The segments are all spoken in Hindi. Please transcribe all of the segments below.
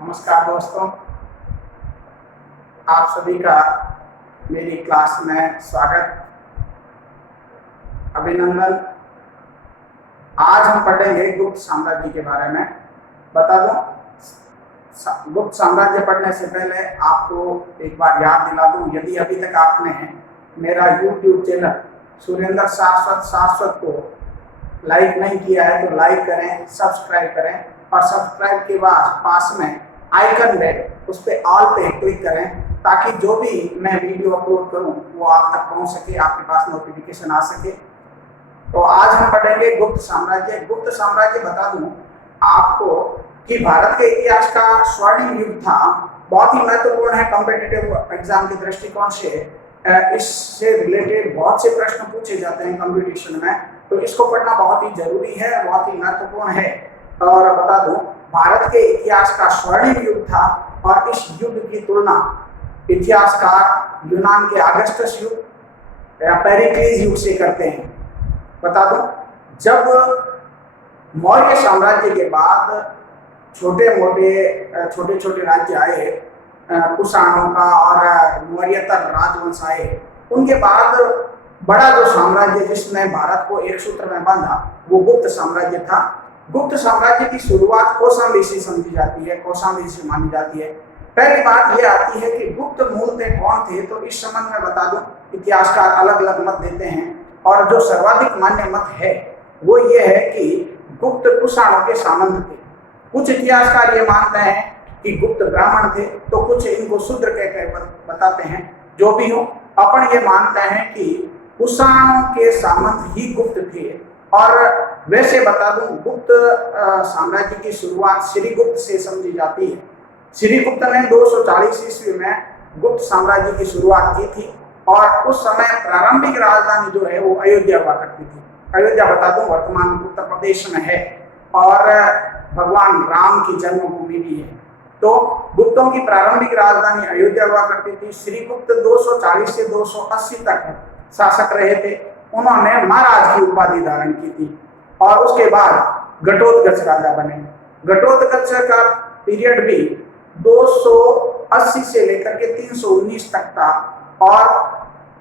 नमस्कार दोस्तों, आप सभी का मेरी क्लास में स्वागत, अभिनंदन। आज हम पढ़ेंगे गुप्त साम्राज्य के बारे में। बता दूं, गुप्त साम्राज्य पढ़ने से पहले आपको एक बार याद दिला दूं, यदि अभी तक आपने मेरा YouTube चैनल सुरेंद्र सारस्वत को लाइक नहीं किया है तो लाइक करें, सब्सक्राइब करें और सब्सक्राइब के बाद पास में आइकन है उस पर ऑल पे क्लिक करें ताकि जो भी मैं वीडियो अपलोड करूं वो आप तक पहुंच सके, आपके पास नोटिफिकेशन आ सके। तो आज हम पढ़ेंगे गुप्त साम्राज्य। गुप्त साम्राज्य बता दूं आपको कि भारत के इतिहास का स्वर्णिम युग था, बहुत ही महत्वपूर्ण है कॉम्पिटिटिव एग्जाम के दृष्टिकोण से। इससे रिलेटेड बहुत से प्रश्न पूछे जाते हैं कंपटीशन में, तो इसको पढ़ना बहुत ही जरूरी है, बहुत ही महत्वपूर्ण है। और बता दूं, भारत के इतिहास का स्वर्णिम युग था और इस युग की तुलना इतिहासकार यूनान के अगस्टस युग या पेरिक्लीज युग से करते हैं। बता दूं, जब मौर्य साम्राज्य के बाद छोटे छोटे राज्य आए, कुषाणों का और मौर्यतर राजवंश आए, उनके बाद बड़ा जो साम्राज्य जिसने भारत को एक सूत्र में बांधा वो गुप्त साम्राज्य था। गुप्त साम्राज्य की शुरुआत कौशाम्बी से समझी जाती है, कौशाम्बी से मानी जाती है। पहली बात यह आती है कि गुप्त मूलतः कौन थे, तो इस संबंध में बता दूं इतिहासकार अलग अलग मत देते हैं और जो सर्वाधिक मान्य मत है वो ये है कि गुप्त कुषाणों के सामंत थे। कुछ इतिहासकार ये मानते हैं कि गुप्त ब्राह्मण थे, तो कुछ इनको शूद्र कहकर बताते हैं। जो भी हो, अपन ये मानते हैं कि कुषाणों के सामंत ही गुप्त थे। और वैसे बता दूं, गुप्त साम्राज्य की शुरुआत श्रीगुप्त से समझी जाती है। श्रीगुप्त ने 240 ईस्वी में गुप्त साम्राज्य की शुरुआत की थी और उस समय प्रारंभिक राजधानी जो है वो अयोध्या हुआ करती थी। अयोध्या बता दूं वर्तमान उत्तर प्रदेश में है और भगवान राम की जन्मभूमि भी है। तो गुप्तों की प्रारंभिक राजधानी अयोध्या हुआ करती थी। श्रीगुप्त 240 से 280 तक शासक रहे थे। उन्होंने महाराज की उपाधि धारण की थी और उसके बाद घटोत्कच राजा बने। घटोत्कच का पीरियड भी 280 से लेकर के 319 तक था और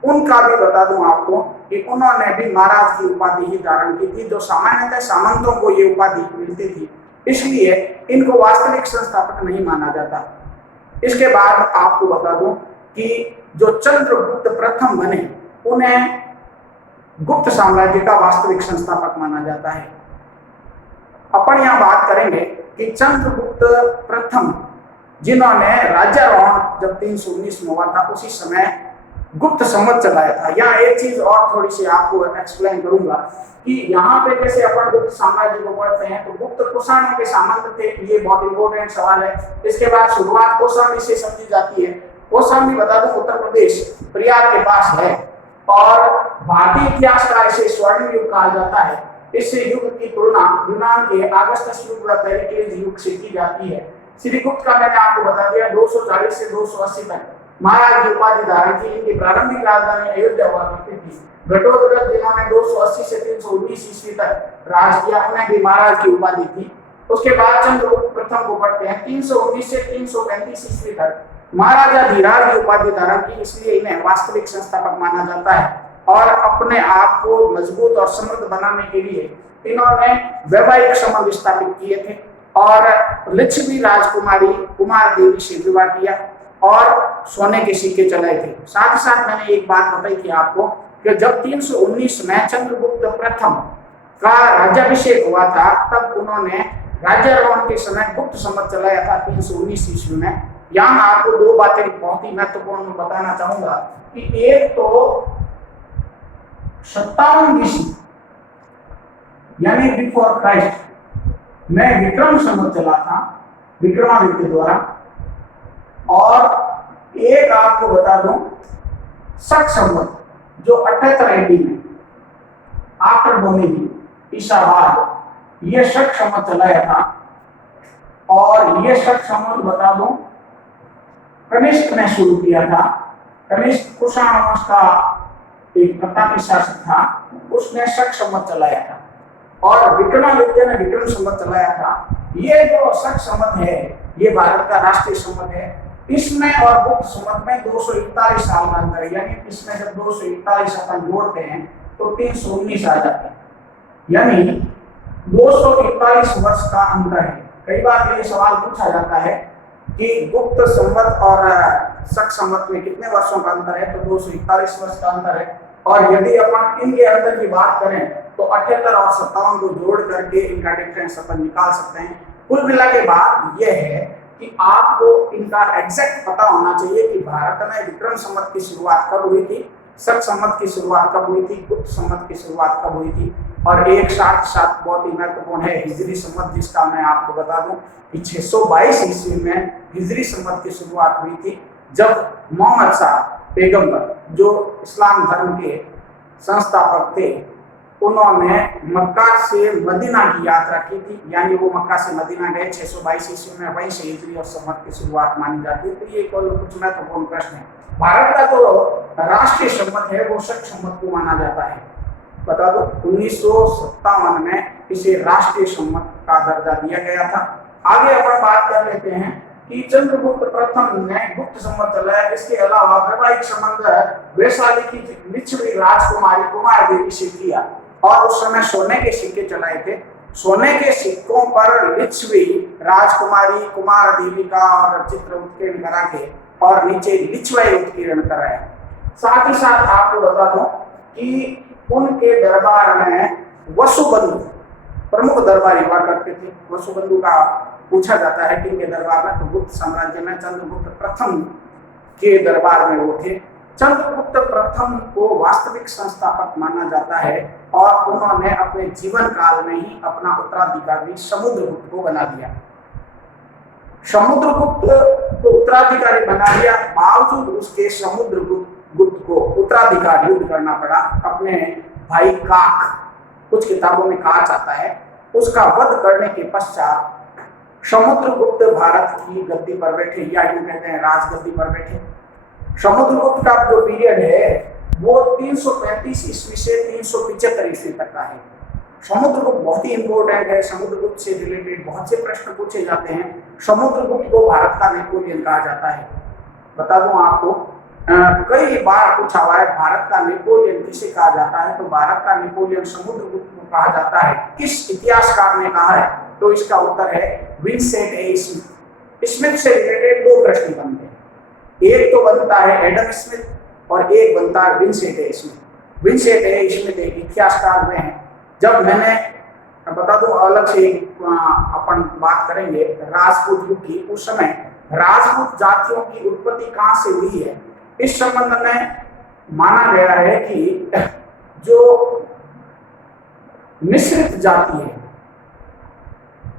उनका भी बता दूं आपको कि उन्होंने भी महाराज की उपाधि ही धारण की थी, जो सामान्यतः सामंतों को ये उपाधि मिलती थी, इसलिए इनको वास्तविक संस्थापक नहीं माना जाता। इसके बाद आपको बता दूं कि जो चंद्रगुप्त प्रथम बने उन्हें गुप्त साम्राज्य का वास्तविक संस्थापक माना जाता है। अपन यहाँ बात करेंगे कि चंद्रगुप्त प्रथम जिन्होंने राज्यारोहण जब 319 में हुआ था उसी समय गुप्त संवत चलाया था। यहाँ एक चीज और थोड़ी सी आपको एक्सप्लेन करूंगा कि यहाँ पे जैसे अपन गुप्त साम्राज्य को पढ़ते हैं तो गुप्त कुषाणों के सामंत थे, ये बहुत इंपॉर्टेंट सवाल है। इसके बाद शुरुआत कौशाम्बी से समझी जाती है। कौशाम्बी बता दूं उत्तर प्रदेश प्रयाग के पास है और भारतीय इतिहास का इसे स्वर्णिम युग कहा जाता है। इस युग की तुलना यूनान के अगस्टस युग व पेरिक्लीज युग से की जाती है। श्रीगुप्त का मैंने आपको बता दिया 240 से 280 तक महाराज की उपाधि धारण की। इनकी प्रारंभिक राजधानी अयोध्या हुआ करती थी। घटोत्कच जिन्होंने 280 से 319 ईस्वी तक राज किया, उन्हें भी महाराज की उपाधि थी। उसके बाद चंद्रगुप्त प्रथम को पढ़ते हैं 319 से 335 ईस्वी तक महाराजा धीराज की उपाधि धारण की, इसलिए इन्हें वास्तविक संस्थापक माना जाता है। और अपने आप को मजबूत और समृद्ध बनाने के लिए इन्होंने वैवाहिक संबंध स्थापित किए थे और लक्ष्मी राजकुमारी कुमार देवी से विवाह किया और सोने के सिक्के चलाए थे। साथ ही साथ मैंने एक बात बताई थी आपको कि जब 319 में चंद्रगुप्त प्रथम का राज्याभिषेक हुआ था तब उन्होंने राज्यारोहण के समय गुप्त संवत चलाया था 319 ईस्वी में। यहाँ आपको दो बातें बहुत ही महत्वपूर्ण बताना चाहूंगा कि एक तो 57 BC यानी बिफोर क्राइस्ट में विक्रम संवत चला था विक्रमादित्य द्वारा, और एक आपको बता दूं शक संवत जो 78 AD में आफ्टर डोमिनी ईसा बाद ये शक संवत चलाया था। और ये शक संवत बता दूं कनिष्क ने शुरू किया था। कनिष्क कुषाण वंश का एक प्रतापी शासक था, उसने शक संवत चलाया था और विक्रमादित्य ने विक्रम संवत चलाया था। ये जो शक संवत है ये भारत का राष्ट्रीय संवत है। इसमें और गुप्त संवत में 241 साल का अंतर है, यानी इसमें जब 241 अपन जोड़ते हैं तो 319 आ जाते हैं, यानी 241 वर्ष का अंतर है। कई बार ये सवाल पूछा जाता है कि गुप्त संवत और शक संवत में कितने वर्षों का अंतर है, तो 241 वर्ष का अंतर है। और यदि अपन इनके अंतर की बात करें तो 78 और 57 को जोड़ करके इनका डिफरेंस अपन निकाल सकते हैं। कुल मिला के बात यह है कि आपको इनका एग्जैक्ट पता होना चाहिए कि भारत में विक्रम संवत की शुरुआत कब हुई थी, शक संवत की शुरुआत कब हुई थी, गुप्त संवत की शुरुआत कब हुई थी। और एक साथ साथ बहुत ही महत्वपूर्ण है हिजरी संवत, जिसका मैं आपको बता दूं कि 622 ईस्वी में हिजरी संवत की शुरुआत हुई थी, जब मोहम्मद शाह पैगंबर जो इस्लाम धर्म के संस्थापक थे, उन्होंने मक्का से मदीना की यात्रा की थी, यानी वो मक्का से मदीना गए 622 ईस्वी में, वहीं से हिजरी और संवत की शुरुआत मानी जाती है। तो ये कुछ महत्वपूर्ण प्रश्न है। भारत का जो राष्ट्रीय संवत है वो शक संवत को माना जाता है। बता दो 1957 में इसे राष्ट्रीय संवत का दर्जा दिया गया था। आगे अपन बात कर लेते हैं कि चंद्रगुप्त प्रथम ने गुप्त संवत चलाया। इसके अलावा वैवाहिक संबंध वैशाली की लिच्छवी राजकुमारी कुमार देवी से किया, और उस समय सोने के सिक्के चलाए थे। सोने के सिक्कों पर लिच्छवी राजकुमारी कुमार देवी का और चित्र उत्कीर्ण करा के और नीचे लिच्छवी उत्कीर्ण कराया। साथ ही साथ आपको बता दूं कि उनके दरबार में वसुबंधु प्रमुख दरबारी हुआ करते थे। वसुबंधु का पूछा जाता है कि इनके दरबार में, तो गुप्त साम्राज्य में चंद्रगुप्त प्रथम के दरबार में वो थे। चंद्रगुप्त प्रथम को वास्तविक संस्थापक माना जाता है और उन्होंने अपने जीवन काल में ही अपना उत्तराधिकारी समुद्रगुप्त को बना दिया। समुद्रगुप्त को उत्तराधिकारी बना दिया, बावजूद उसके समुद्रगुप्त को उत्तराधिकारी युद्ध करना पड़ा अपने भाई काक, कुछ किताबों में काच आता है, उसका वध करने के पश्चात समुद्रगुप्त भारत की गद्दी पर बैठे, या यूं कहते हैं राजगद्दी पर बैठे। समुद्रगुप्त का जो पीरियड है वो 335 ईस्वी से 375 ईस्वी तक का है। समुद्रगुप्त बहुत ही इंपॉर्टेंट है। समुद्रगुप्त से रिलेटेड बहुत से प्रश्न पूछे जाते हैं। समुद्रगुप्त को भारत का नेपोलियन कहा जाता है। बता दूं आपको, कई बार पूछा हुआ है भारत का नेपोलियन किसे कहा जाता है, तो भारत का नेपोलियन समुद्रगुप्त को कहा जाता है। किस इतिहासकार ने कहा है, तो इसका उत्तर है विंसेंट ए स्मिथ। स्मिथ से रिलेटेड दो प्रश्न बनते हैं, एक तो बनता है एडम स्मिथ और एक बनता है Vincent A Smith. Vincent A Smith एक इतिहासकार हुए हैं। जब मैंने बता दूं अलग से अपन बात करेंगे राजपूत युग की, उस समय राजपूत जातियों की उत्पत्ति कहां से हुई है, इस संबंध में माना गया है कि जो मिश्रित जाति है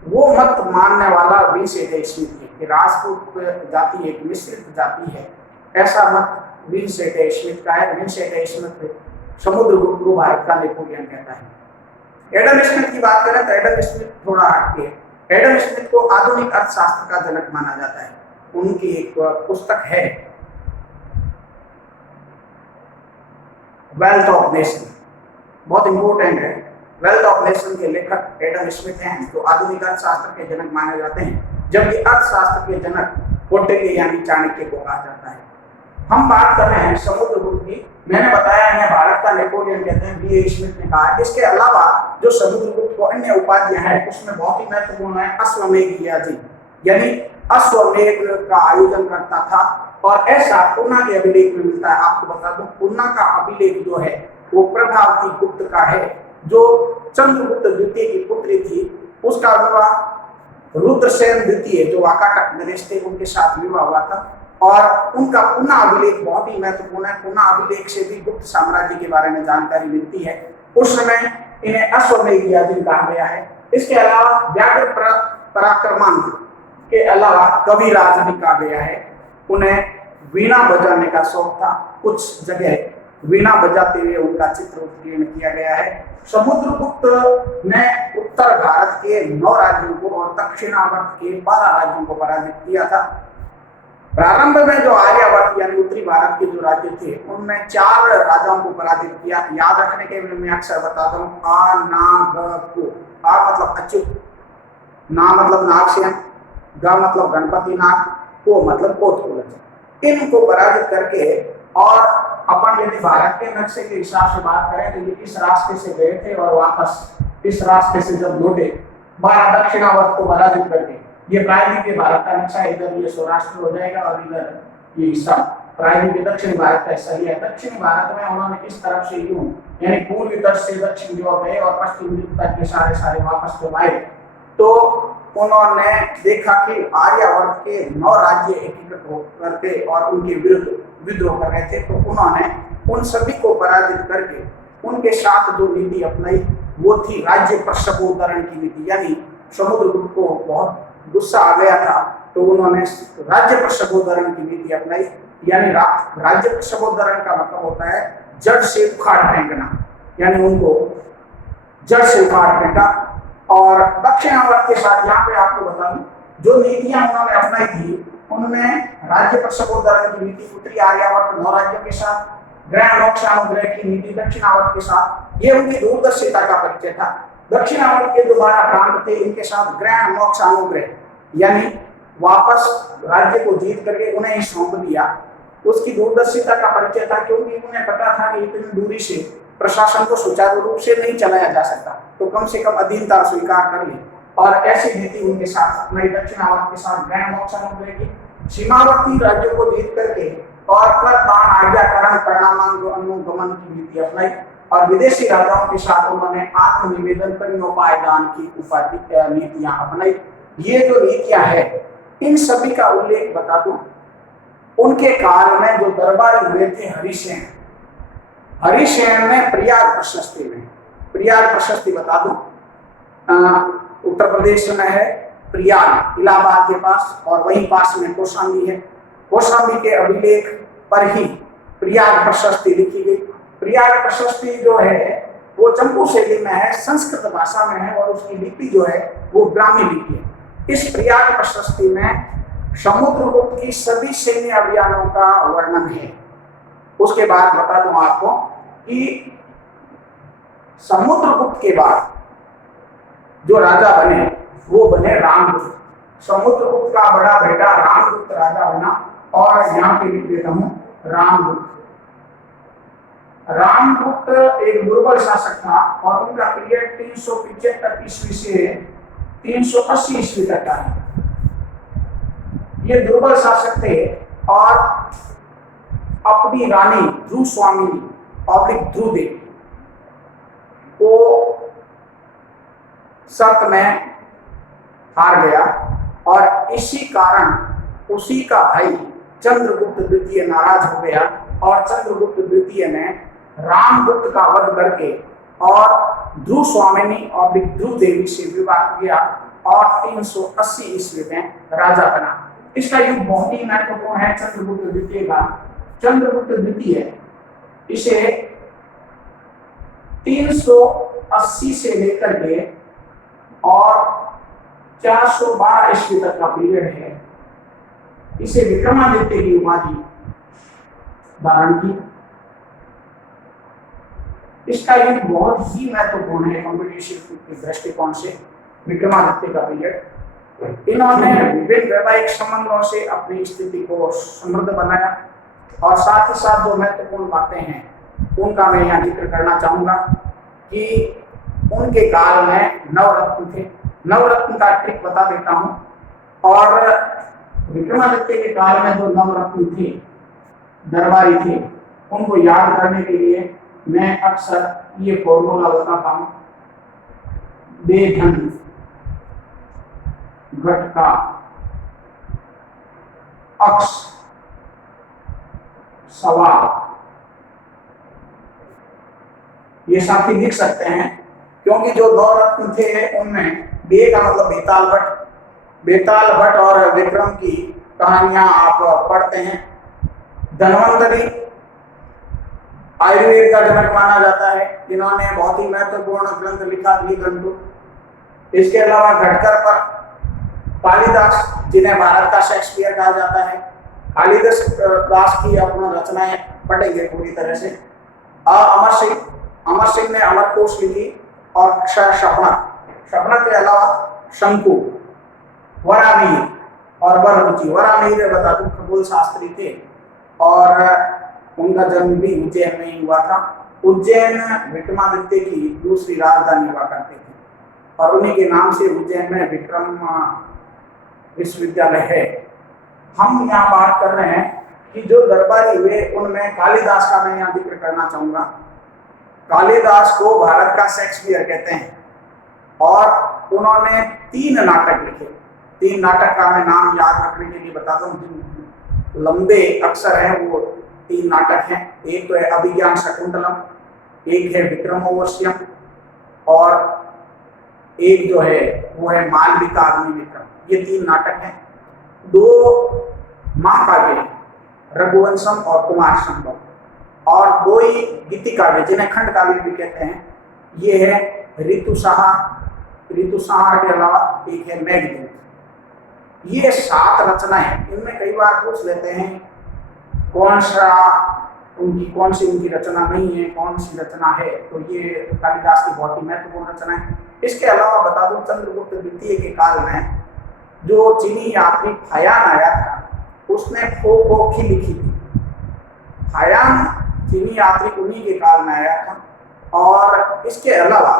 वो मत मानने वाला विंसेंट ए स्मिथ है कि राजपूत जाति एक मिश्रित जाति है, ऐसा मत विंसेंट ए स्मिथ का है। विंसेंट ए स्मिथ समुद्रगुप्त को भारत का नेपोलियन कहता है। एडम स्मिथ की बात करें तो एडम स्मिथ थोड़ा हटके, एडम स्मिथ को आधुनिक अर्थशास्त्र का जनक माना जाता है। उनकी एक पुस्तक है वेल्थ ऑफ नेशन, बहुत इंपॉर्टेंट है। वेल्थ ऑफ नेशन के लेखक एडम स्मिथ हैं, जो आधुनिक अर्थशास्त्र के जनक माने जाते हैं, जबकि अर्थशास्त्र के जनक कौटिल्य यानी चाणक्य को कहा जाता है। हम बात कर रहे हैं समुद्रगुप्त की। मैंने बताया है भारत का नेपोलियन कहते हैं, बी ए स्मिथ ने कहा। इसके अलावा जो समुद्रगुप्त को अन्य उपाधियां हैं उसमें बहुत ही महत्वपूर्ण है अश्वमेध याजी, यानी अश्वमेध का आयोजन करता था, और ऐसा पुन्ना के अभिलेख में मिलता है। आपको बता दूं पुन्ना का अभिलेख जो है वो प्रभावती गुप्त का है, जो चंद्रगुप्त द्वितीय की पुत्री थी। उसका विवाह रुद्रसेन द्वितीय जो वाकाटक नरेश थे उनके साथ विवाह हुआ था, और उनका पुन्ना अभिलेख बहुत ही महत्वपूर्ण है। पुन्ना अभिलेख से भी गुप्त साम्राज्य के बारे में जानकारी मिलती है। उस समय इन्हें अश्वमेध याजी कहा गया है। इसके अलावा व्याघ्र पराक्रमांक के अलावा कविराज भी कहा गया है। उन्हें वीणा बजाने का शौक था, कुछ जगह वीणा बजाते हुए उनका चित्र उत्कीर्ण किया गया है। समुद्रगुप्त ने उत्तर भारत के 9 राज्यों को और दक्षिणावर्त के 12 राज्यों को पराजित किया था। प्रारंभ में जो आर्यावर्त यानी उत्तरी भारत के जो राज्य थे उनमें 4 राजाओं को पराजित किया। याद रखने के लिए मैं अक्सर बताता हूँ आ ना ग को। आ मतलब अच्युत, ना मतलब नागसेन, ग मतलब गणपति नाग, को मतलब कोतकुलज, इनको पराजित करके और अपन यदि भारत के नक्शे के हिसाब से बात करें तो ये इस रास्ते से गए थे और वापस इस रास्ते से जब लौटे बारह दक्षिणावर्त को पराजित करके, ये प्रायद्वीप के भारत का नक्शा, इधर ये सौराष्ट्र हो जाएगा और इधर ये हिस्सा प्रायद्वीप के दक्षिणी भारत का हिस्सा लिया। दक्षिणी भारत में उन्होंने इस तरफ से यूं यानी पूर्वी तट से दक्षिण की ओर गए और पश्चिमी तट के सारे वापस जब आए तो उन्होंने देखा कि आर्यावर्त के 9 राज्य एकीकृत होकर के और उनके विरुद्ध विद्रोह कर रहे थे, तो उन्होंने उन सभी को पराजित करके उनके साथ जो नीति अपनाई वो थी राज्य प्रसवोद्धरण की नीति। यानी समुद्रगुप्त को बहुत गुस्सा आ गया था तो उन्होंने राज्य प्रसवोद्धरण की नीति अपनाई। यानी राज्य प्रसवोद्धरण का मतलब होता है जड़ से उखाड़ फेंकना, यानी उनको जड़ से उखाड़ फेंका। और दक्षिणावर्त के साथ यहाँ पे आपको बता दूं जो नीतियां उन्होंने अपनाई थी उनमें राज्य प्रसवोद्धरण की नीति उत्तरी आर्यावर्त 9 राज्यों के साथ, ग्रहण मोक्षानुग्रह की नीति दक्षिणावर्त के साथ, ये उनकी दूरदर्शिता का परिचय था। दक्षिणावर्त के 12 प्रांत थे, इनके साथ ग्रहण मोक्षानुग्रह यानी वापस राज्य को जीत करके उन्हें ही सौंप दिया, उसकी दूरदर्शिता का परिचय था, क्योंकि उन्हें पता था कि इतनी दूरी से प्रशासन को सुचारू रूप से नहीं चलाया जा सकता, तो कम से कम अधीनता स्वीकार कर ली और ऐसी नीति उनके साथ अपनी दक्षिणावर्त के साथ ग्रहण मोक्षानुग्रह की, सीमावर्ती राज्यों को जीत करके और आज्ञाकरण परिणामानुगमन की नीति अपनाई और विदेशी राजाओं के साथ उन्होंने आत्मनिवेदन परिणोपायदान की उपाधि नीतियां अपनाई। ये जो नीतियां है इन सभी का उल्लेख बता दूं, उनके काल में जो दरबारी हुए थे हरिसेन ने प्रयाग प्रशस्ति में, प्रयाग प्रशस्ति बता दूं उत्तर प्रदेश में है प्रयाग, इलाहाबाद के पास, और वहीं पास में कौशाम्बी है। कौशाम्बी के अभिलेख पर ही प्रयाग प्रशस्ति लिखी गई। प्रयाग प्रशस्ति जो है वो चंपू शैली में है, संस्कृत भाषा में है और उसकी लिपि जो है वो ब्राह्मी लिपि है। इस प्रयाग प्रशस्ति में समुद्रगुप्त की सभी सैन्य अभियानों का वर्णन है। उसके बाद बता दूं आपको कि समुद्रगुप्त के बाद जो राजा बने वो बने रामगुप्त। समुद्रगुप्त का बड़ा बेटा रामगुप्त राजा बना और यहाँ पे लिख देता हूं रामगुप्त। रामगुप्त एक दुर्बल शासक था और उनका पीरियड 375 ईस्वी से 380 ईस्वी तक का है। ये दुर्बल शासक थे और अपनी रानी ध्रुव स्वामिनी ऑब्लिक ध्रुव देवी को शर्त में हार गया और इसी कारण उसी का भाई चंद्रगुप्त द्वितीय नाराज हो गया और चंद्रगुप्त द्वितीय ने रामगुप्त का वध करके और ध्रुव स्वामिनी ऑब्लिक ध्रुव देवी से विवाह किया और 380 ईस्वी में राजा बना। इसका युग बहुत ही महत्वपूर्ण है चंद्रगुप्त द्वितीय का। चंद्रगुप्त द्वितीय इसे 380 से लेकर के और 412 ईस्वी तक का पीरियड है। इसे विक्रमादित्य की उपाधि धारण की। इसका युग बहुत ही महत्वपूर्ण है कंप्यूटेशन के दृष्टिकोण से, विक्रमादित्य का पीरियड। इन्होंने विभिन्न वैवाहिक संबंधों से अपनी स्थिति को समृद्ध बनाया और साथ ही साथ जो महत्वपूर्ण बातें हैं उनका मैं यहाँ जिक्र करना चाहूंगा कि उनके काल में नवरत्न थे। नवरत्न का ट्रिक बता देता हूं। और विक्रमादित्य के काल में जो नवरत्न थे दरबारी थे उनको याद करने के लिए मैं अक्सर ये फॉर्मूला बताता हूं। बेधन घटका अक्ष सवाल, ये साथी लिख सकते हैं क्योंकि जो दो रत्न थे उनमें बे का मतलब बेताल भट्ट, बेताल भट्ट और विक्रम की कहानियां आप पढ़ते हैं। धन्वंतरी आयुर्वेद का जनक माना जाता है। इन्होंने बहुत ही महत्वपूर्ण ग्रंथ लिखा निघंटु। इसके अलावा घटकर पर कालिदास, जिन्हें भारत का शेक्सपियर कहा जाता है, कालिदास दास की अपनी रचनाएं पढ़ेंगे पूरी तरह से। अमर सिंह ने अमरकोश लिखी और शपनक के अलावा शंकु, वरावीर, और वरामिहिर बता दूं खगोल शास्त्री थे और उनका जन्म भी उज्जैन में ही हुआ था। उज्जैन विक्रमादित्य की दूसरी राजधानी हुआ करती थी और उन्हीं के नाम से उज्जैन में विक्रम विश्वविद्यालय है। हम यहाँ बात कर रहे हैं कि जो दरबारी हुए उनमें कालिदास का मैं यहाँ जिक्र करना चाहूंगा। कालिदास को भारत का शेक्सपियर कहते हैं और उन्होंने 3 नाटक लिखे। 3 नाटक का मैं नाम याद रखने के लिए बता दूं, लंबे अक्षर हैं वो 3 नाटक हैं। एक तो है अभिज्ञान शकुंतलम, एक है विक्रमोर्वश्यम और एक जो है वो है मालविका अग्निमित्रम। ये 3 नाटक हैं। 2 महाकाव्य रघुवंशम और कुमार संभव और 2 ही गीति काव्य जिन्हें खंड काव्य भी कहते हैं। ये है ऋतुसंहार के अलावा एक है मेघदूत। ये 7 रचनाएं। इनमें कई बार पूछ लेते हैं कौन सी उनकी रचना नहीं है, कौन सी रचना है, तो ये कालिदास की बहुत ही महत्वपूर्ण रचना है। इसके अलावा बता दूं चंद्रगुप्त द्वितीय के काल में जो चीनी यात्री फायान आया था उसने फोखी लिखी थी। फायान चीनी यात्री उन्हीं के काल में आया था और इसके अलावा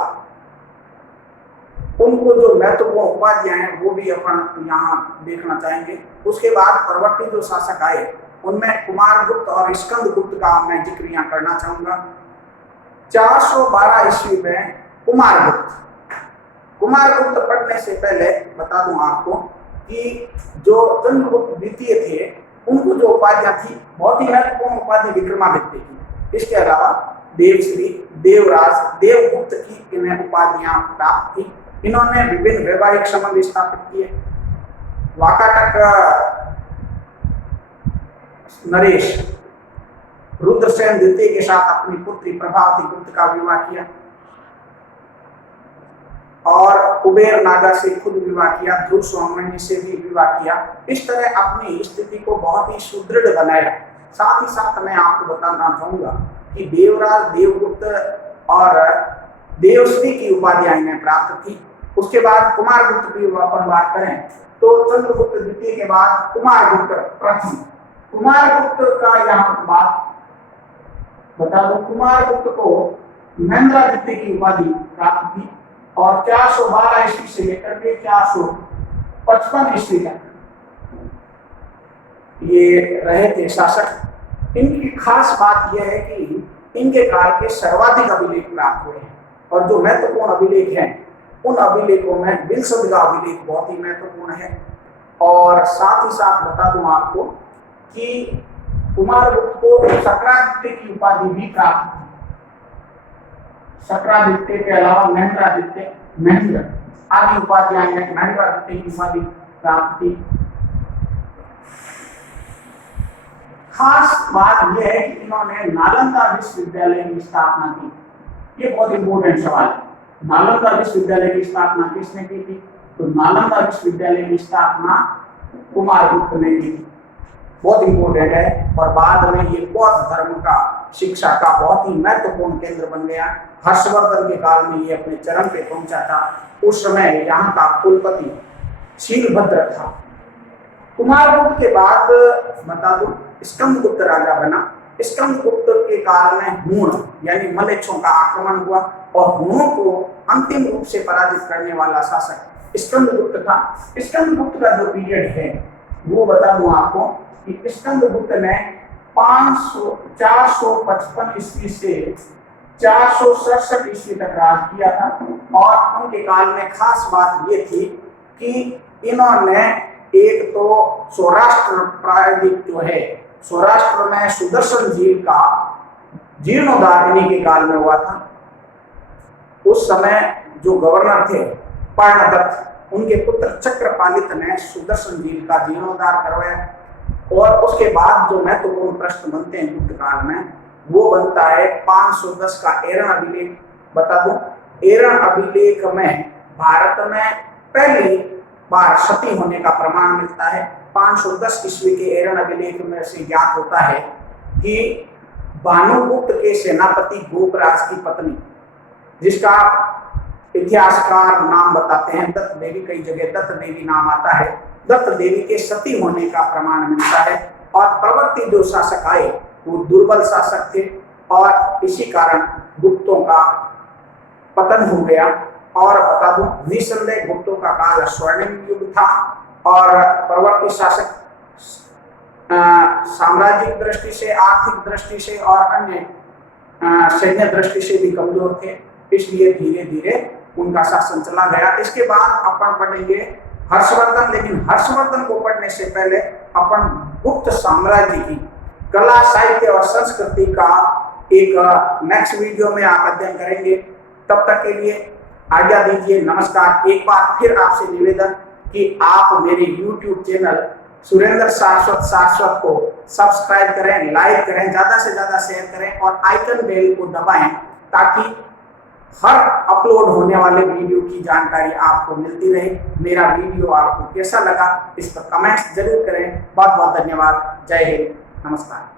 उनको जो महत्वपूर्ण उपाधियां हैं वो भी अपन यहाँ देखना चाहेंगे। उसके बाद परवर्ती जो शासक आए उनमें कुमारगुप्त और स्कंदगुप्त का मैं जिक्र यहाँ करना चाहूंगा। 412 ईस्वी में कुमारगुप्त पढ़ने से पहले बता दूं आपको कि जो चंद्रगुप्त द्वितीय थे उनको जो उपाधियां थी बहुत ही महत्वपूर्ण उपाधि विक्रमादित्य की। इसके अलावा देवश्री, देवराज, देवगुप्त की इन्हें उपाधियां प्राप्त थी। इन्होंने विभिन्न वैवाहिक संबंध स्थापित किए। वाकाटक नरेश रुद्रसेन द्वितीय के साथ अपनी पुत्री प्रभावती गुप्त का विवाह किया और कुबेर नागा से खुद विवाह किया, ध्रुव स्वामी से भी विवाह किया। इस तरह अपनी स्थिति को बहुत ही सुदृढ़ बनाया। साथ ही साथ मैं आपको बताना चाहूंगा कि देवराज, देवगुप्त और देवश्री की उपाधियां इन्हें प्राप्त थी। उसके बाद कुमारगुप्त की अपन बात करें तो चंद्रगुप्त द्वितीय के बाद कुमारगुप्त प्रथम। कुमारगुप्त का यहाँ बात बता दो, कुमारगुप्त को महेंद्रादित्य की उपाधि प्राप्त थी और 412 ईस्वी से लेकर के 455 ईस्वी तक ये रहे थे शासक। इनकी खास बात यह है कि इनके काल के सर्वाधिक अभिलेख प्राप्त हुए हैं और जो महत्वपूर्ण अभिलेख हैं उन अभिलेखों में बिलसद का अभिलेख बहुत ही महत्वपूर्ण है। और साथ ही साथ बता दूं आपको कि कुमारगुप्त को शक्रादित्य की उपाधि भी प्राप्त थी। शक्रादित्य के अलावा महेंद्र आदि उपाधियां हैं। महेंद्रादित्य की उपाधि प्राप्त थी। खास बात यह है कि इन्होंने नालंदा विश्वविद्यालय की स्थापना की। ये बहुत इंपोर्टेंट सवाल है। नालंदा विश्वविद्यालय की स्थापना किसने की थी? तो नालंदा विश्वविद्यालय की स्थापना कुमारगुप्त ने की थी। बहुत इंपोर्टेंट है और बाद में ये बौद्ध धर्म का शिक्षा का बहुत ही महत्वपूर्ण केंद्र बन गया। हर्षवर्धन के काल में ये अपने चरम पे पहुंचा था। उस समय यहाँ का कुलपति शीलभद्र था। कुमारगुप्त के बाद बता दूं स्कंदगुप्त राजा बना। स्कंदगुप्त के काल में हुण यानी मलेच्छों का आक्रमण हुआ और हुणों को अंतिम रूप से पराजित करने वाला शासक स्कंदगुप्त था। स्कंदगुप्त का जो पीरियड है वो बता दूं आपको कि स्कंदगुप्त ने 455 ईस्वी से 467 ईस्वी तक राज किया था और उनके काल में खास बात ये थी कि इन्होंने एक तो सौराष्ट्र प्रायद्वीप जो है, सौराष्ट्र में सुदर्शन झील का जीर्णोद्धार इन्हीं के काल में हुआ था। उस समय जो गवर्नर थे पर्णदत्त, उनके पुत्र चक्रपालित ने सुदर्शन झील का जीर्णोद्धार करवाया। और उसके बाद जो महत्वपूर्ण प्रश्न बनते हैं गुप्त काल में वो बनता है 510 का एरण अभिलेख। बता दूं एरण अभिलेख में भारत में पहली बार सती होने का प्रमाण मिलता है। 510 ईस्वी के एरण अभिलेख में से ज्ञात होता है कि भानुगुप्त के सेनापति गोपराज की पत्नी जिसका इतिहासकार नाम बताते हैं दत्त देवी, कई जगह दत्त देवी नाम आता है। दत्त देवी के सती होने का प्रमाण मिलता है। और प्रवर्ती जो शासक आए वो दुर्बल शासक थे और इसी कारण गुप्तों का पतन हो गया। और बता दूं, निसंदेह गुप्तों का काल स्वर्णिम युग था और प्रवर्ती शासक साम्राज्यिक दृष्टि से, आर्थिक दृष्टि से और अन्य सैन्य दृष्टि से भी कमजोर थे, इसलिए धीरे धीरे उनका शासन चला गया। इसके बाद अपन पढ़ेंगे हर्षवर्धन, लेकिन हर्षवर्धन को पढ़ने से पहले अपन गुप्त साम्राज्य की कला, साहित्य और संस्कृति का एक नेक्स्ट वीडियो में आप अध्ययन करेंगे। तब तक के लिए आज्ञा दीजिए, नमस्कार। एक बार फिर आपसे निवेदन कि आप मेरे YouTube चैनल सुरेंद्र शाश्वत को सब्सक्राइब करें, लाइक करें, ज्यादा से ज्यादा शेयर करें और आइकन बेल को दबाएं ताकि हर अपलोड होने वाले वीडियो की जानकारी आपको मिलती रहे। मेरा वीडियो आपको कैसा लगा इस पर कमेंट्स जरूर करें। बहुत बहुत धन्यवाद। जय हिंद, नमस्कार।